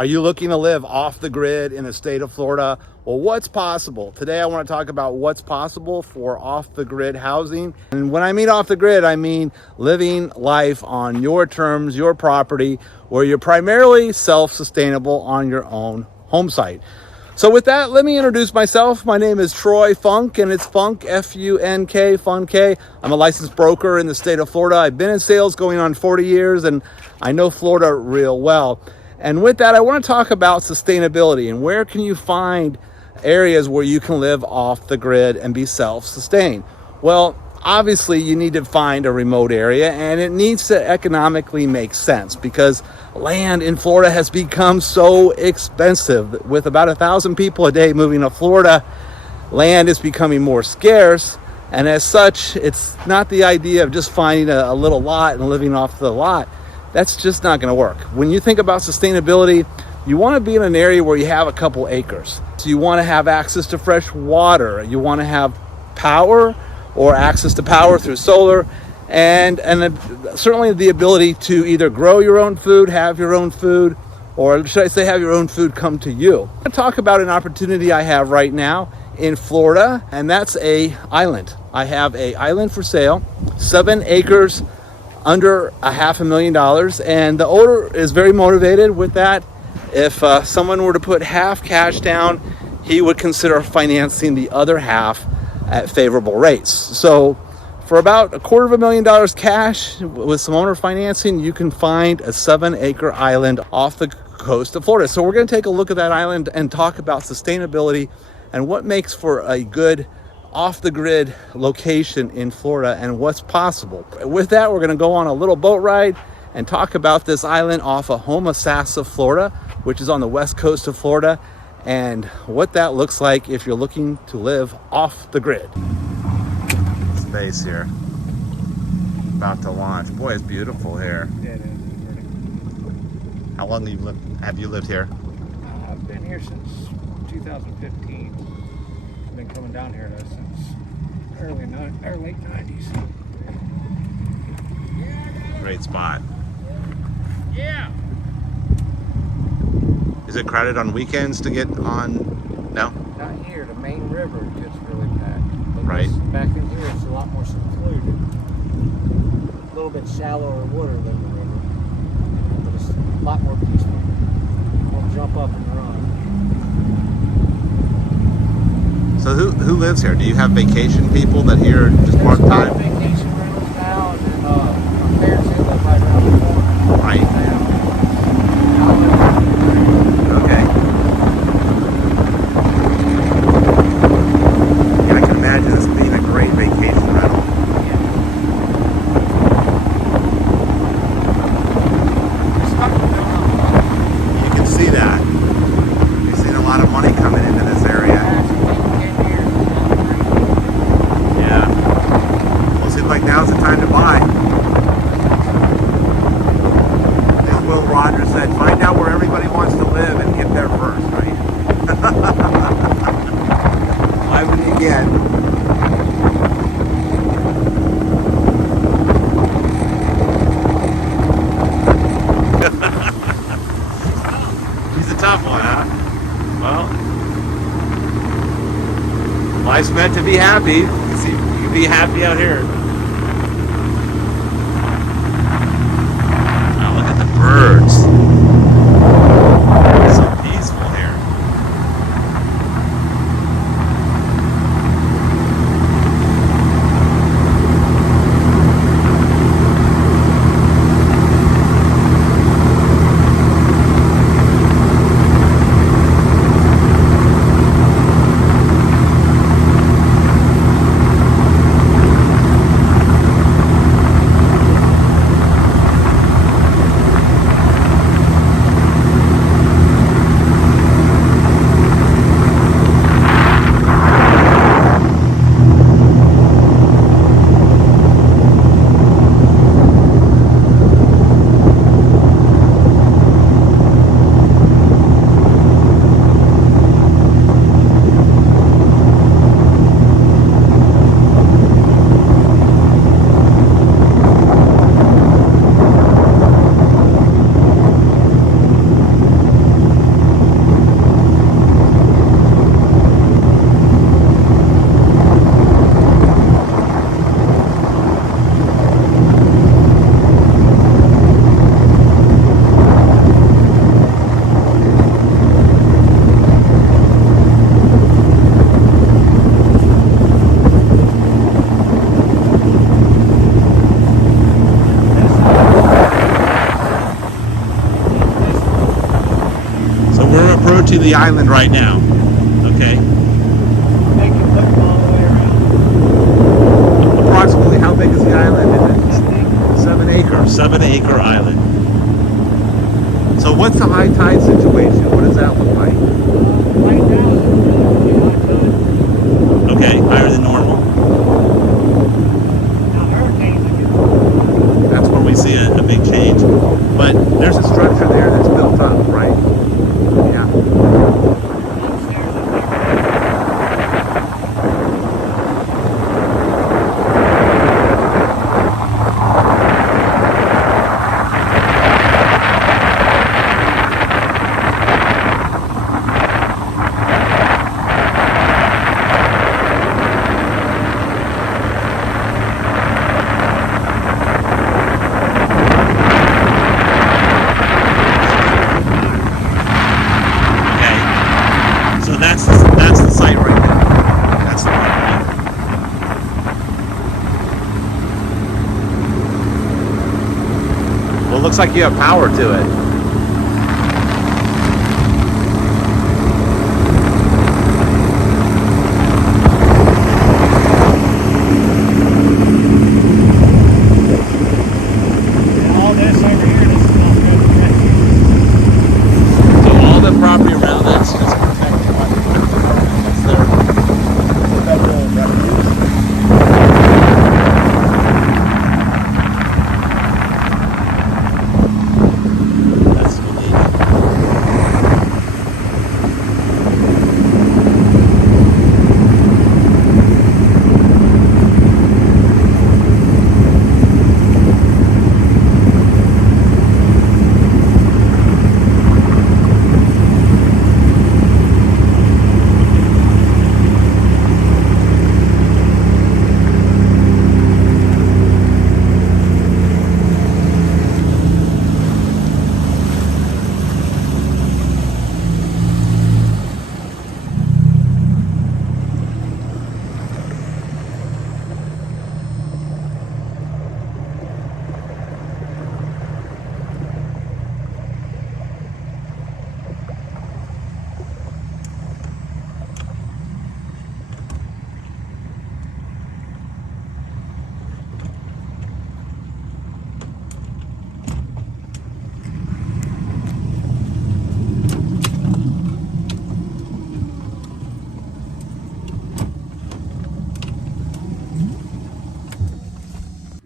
Are you looking to live off the grid in the state of Florida? Well, what's possible? Today I want to talk about what's possible for off the grid housing. And when I mean off the grid, I mean living life on your terms, your property, where you're primarily self-sustainable on your own home site. So with that, let me introduce myself. My name is Troy Funk, and it's Funk, F-U-N-K, Funk. I'm a licensed broker in the state of Florida. I've been in sales going on 40 years, and I know Florida real well. And with that, I want to talk about sustainability and where can you find areas where you can live off the grid and be self-sustained. Well, obviously you need to find a remote area, and it needs to economically make sense because land in Florida has become so expensive. With about 1,000 people a day moving to Florida, land is becoming more scarce. And as such, it's not the idea of just finding a little lot and living off the lot. That's just not going to work. When you think about sustainability, you want to be in an area where you have a couple acres. So you want to have access to fresh water. You want to have power or access to power through solar, and certainly the ability to either grow your own food, have your own food, or should I say have your own food come to you. I'm going to talk about an opportunity I have right now in Florida, and that's a island. I have a island for sale, 7 acres, under $500,000, and the owner is very motivated with that. If someone were to put half cash down, he would consider financing the other half at favorable rates. So for about $250,000 cash with some owner financing, you can find a 7-acre island off the coast of Florida. So we're going to take a look at that island and talk about sustainability and what makes for a good off-the-grid location in Florida and what's possible. With that, we're going to go on a little boat ride and talk about this island off of Homosassa, Florida, which is on the west coast of Florida, and what that looks like if you're looking to live off the grid. Space here. About to launch. Boy, it's beautiful here. Yeah, it is. How long have you lived here? I've been here since 2015. I've been coming down here since late 90s. Great spot. Yeah. Is it crowded on weekends to get on? No? Not here. The main river gets really packed. But Right. back in here, it's a lot more secluded. A little bit shallower water than the river. But it's a lot more peaceful. People jump up and run. So who lives here? Do you have vacation people that here just part-time? Vacation rentals now, and then our parents live right around the corner. Right. Okay. Yeah, I can imagine this being a great vacation rental. You can see that. You've seen a lot of money coming into this area. Yeah. Well, it seems like now's the time to buy. As Will Rogers said, find out where everybody wants to live and get there first, right? Why would you get? He's a tough one, huh? Well, life's meant to be happy. You can be happy out here. Wow, look at the birds. It's so peaceful here. approaching the island right now. Okay. Make it look all the way around. Approximately how big is the island? Is it 7 acres? 7-acre island. So what's the high tide situation? What does that look like? Right now, it's really high tide. Okay, higher than normal. Now, hurricanes are getting That's where we see a big change. But there's a structure there that's built up, right? Yeah. upstairs and That's the site right there. That's the property. Well, it looks like you have power to it. all this over here, this is not good protection. So all the property around that's just protected by the fire department. That's their federal revenues. That's unique.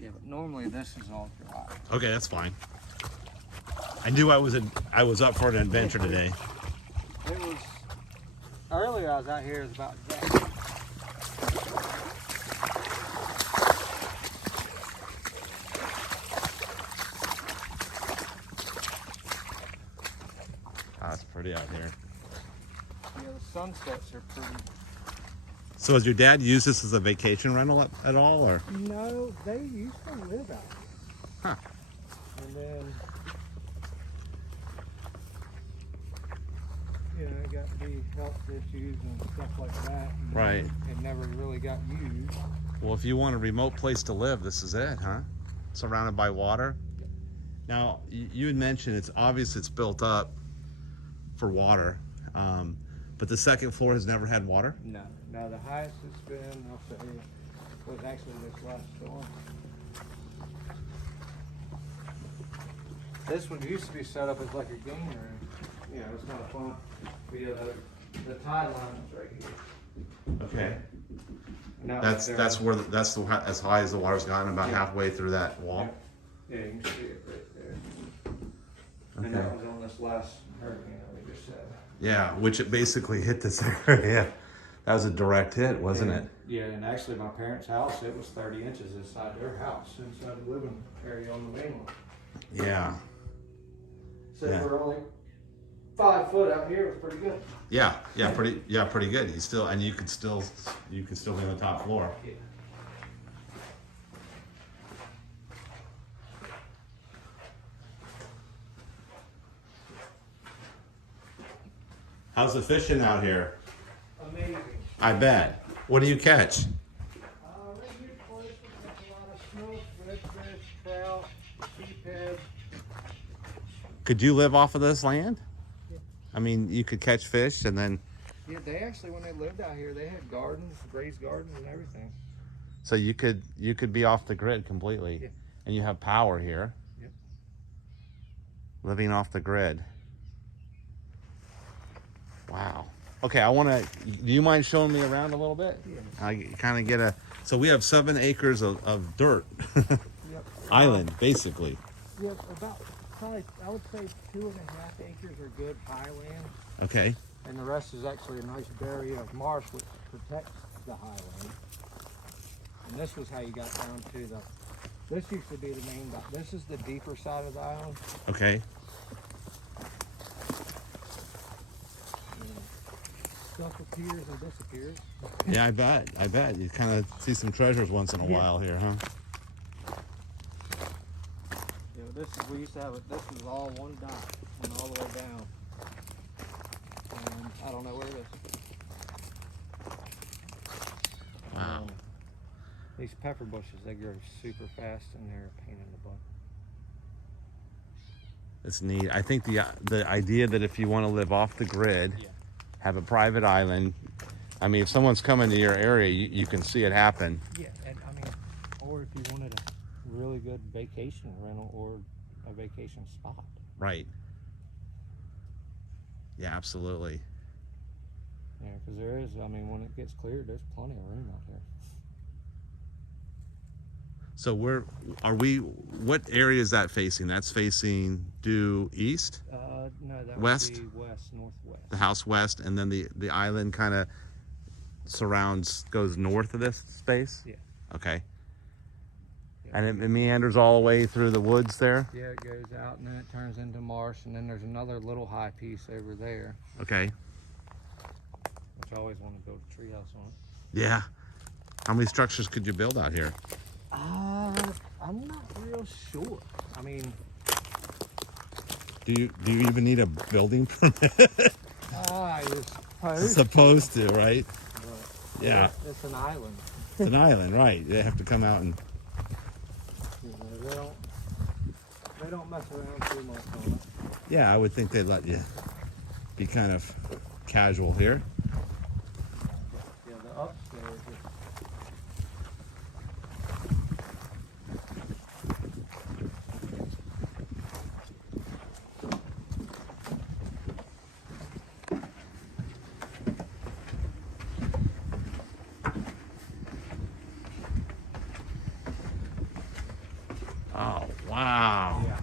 Yeah, but normally this is all dry. Okay, that's fine. I knew I was up for an adventure today. It was, earlier I was out here, it was about that. Oh, it's pretty out here. Yeah, the sunsets are pretty. So has your dad used this as a vacation rental at all, or? No, they used to live out here. Huh. And then, you know, it got to be health issues and stuff like that. And Right. It never really got used. Well, if you want a remote place to live, this is it, huh? Surrounded by water. Now, you had mentioned it's obvious it's built up for water, but the second floor has never had water? No. No, the highest it's been, I'll say, was actually this last storm. This one used to be set up as like a game room. You know, it's kind of fun. But yeah, the tide line was right here. Okay. And that That's was that's where as high as the water's gotten, about Yeah. halfway through that wall. Yeah, you can see it right there. And Okay. that was on this last hurricane that we just had. Yeah, which it basically hit this area. That was a direct hit, wasn't it? Yeah, and actually my parents' house, it was 30 inches inside their house, inside the living area on the main one. Yeah. So Yeah. we're only 5 foot out here, it was pretty good. Yeah, pretty good. You still and you could still be on the top floor. Yeah. How's the fishing out here? Amazing. I bet. What do you catch? Right here, boys, we got a lot of snook, redfish, trout, sheephead. Could you live off of this land? I mean, you could catch fish and then, Yeah, they actually, when they lived out here, they had gardens, raised gardens and everything. so you could be off the grid completely. Yeah. And you have power here. Yep. Living off the grid. Wow. Okay, do you mind showing me around a little bit? Yeah. I kind of get so we have 7 acres of dirt. Yep. Island, basically. Yep, about probably, I would say 2.5 acres are good high land. Okay. And the rest is actually a nice barrier of marsh which protects the highland. And this was how you got down to this used to be the main, this is the deeper side of the island. Okay. And stuff appears and disappears. Yeah, I bet. You kind of see some treasures once in a while here, huh? We used to have it, this was all one dot, went all the way down. And I don't know where it is. Wow. These pepper bushes, they grow super fast and they're a pain in the butt. It's neat. I think the idea that if you want to live off the grid, have a private island, I mean, if someone's coming to your area, you can see it happen. Yeah, and I mean, or if you wanted a really good vacation rental or a vacation spot. Right. Yeah, absolutely. Yeah, because there is, I mean, when it gets cleared, there's plenty of room out there. So what area is that facing? That's facing due east? No, that West? would be west, northwest. The house west, and then the island kind of goes north of this space? Yeah. Okay. Yeah. And it meanders all the way through the woods there? Yeah, it goes out and then it turns into marsh, and then there's another little high piece over there. Okay. Which I always want to build a treehouse on it. Yeah. How many structures could you build out here? I'm not real sure. I mean, Do you even need a building permit? I was Supposed to, right? but Yeah. it's an island. It's an island, right? They have to come out and. You know, they don't mess around too much on it. Yeah, I would think they'd let you be kind of casual here. Yeah, the upstairs is Oh, wow. yeah.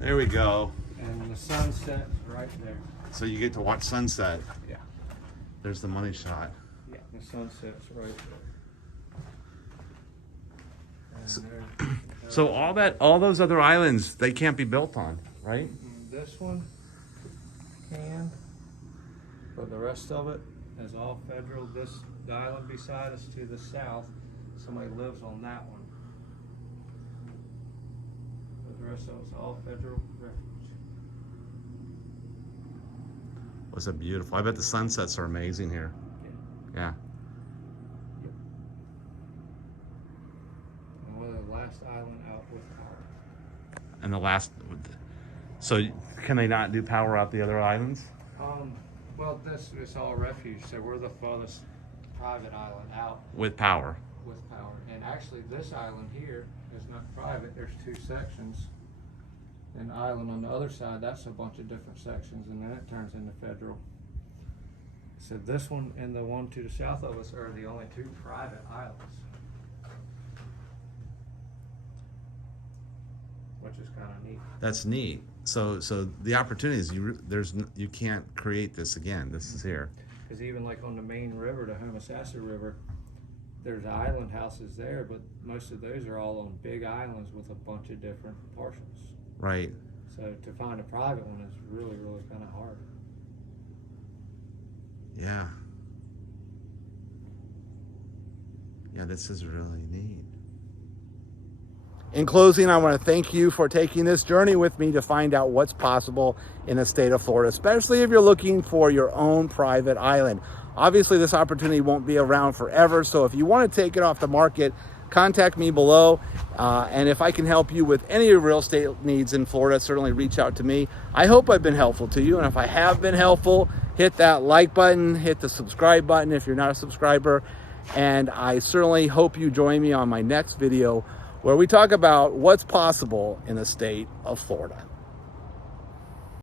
There we go. And the sun sets right there. So you get to watch sunset. Yeah. There's the money shot. Yeah, the sun sets right there. And So all those other islands, they can't be built on, right? this one can, but the rest of it is all federal. The island beside us to the south, somebody lives on that one. But the rest of it's all federal refuge. Was it beautiful? I bet the sunsets are amazing here. Yeah. And we're the last island out with power. And so can they not do power out the other islands? Well, this is all refuge, so we're the farthest private island out With power. with power. And actually, this island here is not private. There's 2 sections. And the island on the other side, that's a bunch of different sections, and then it turns into federal. So this one and the one to the south of us are the only 2 private islands, which is kind of neat. That's neat. So the opportunities you can't create this again. This is here. Because even like on the main river, the Homosassa River, there's island houses there, but most of those are all on big islands with a bunch of different parcels. Right. So to find a private one is really, really kind of hard. Yeah. Yeah, this is really neat. In closing, I want to thank you for taking this journey with me to find out what's possible in the state of Florida, especially if you're looking for your own private island. Obviously, this opportunity won't be around forever, so if you want to take it off the market, contact me below And if I can help you with any of your real estate needs in Florida, certainly reach out to me. I hope I've been helpful to you. And if I have been helpful, hit that like button, hit the subscribe button if you're not a subscriber. And I certainly hope you join me on my next video where we talk about what's possible in the state of Florida.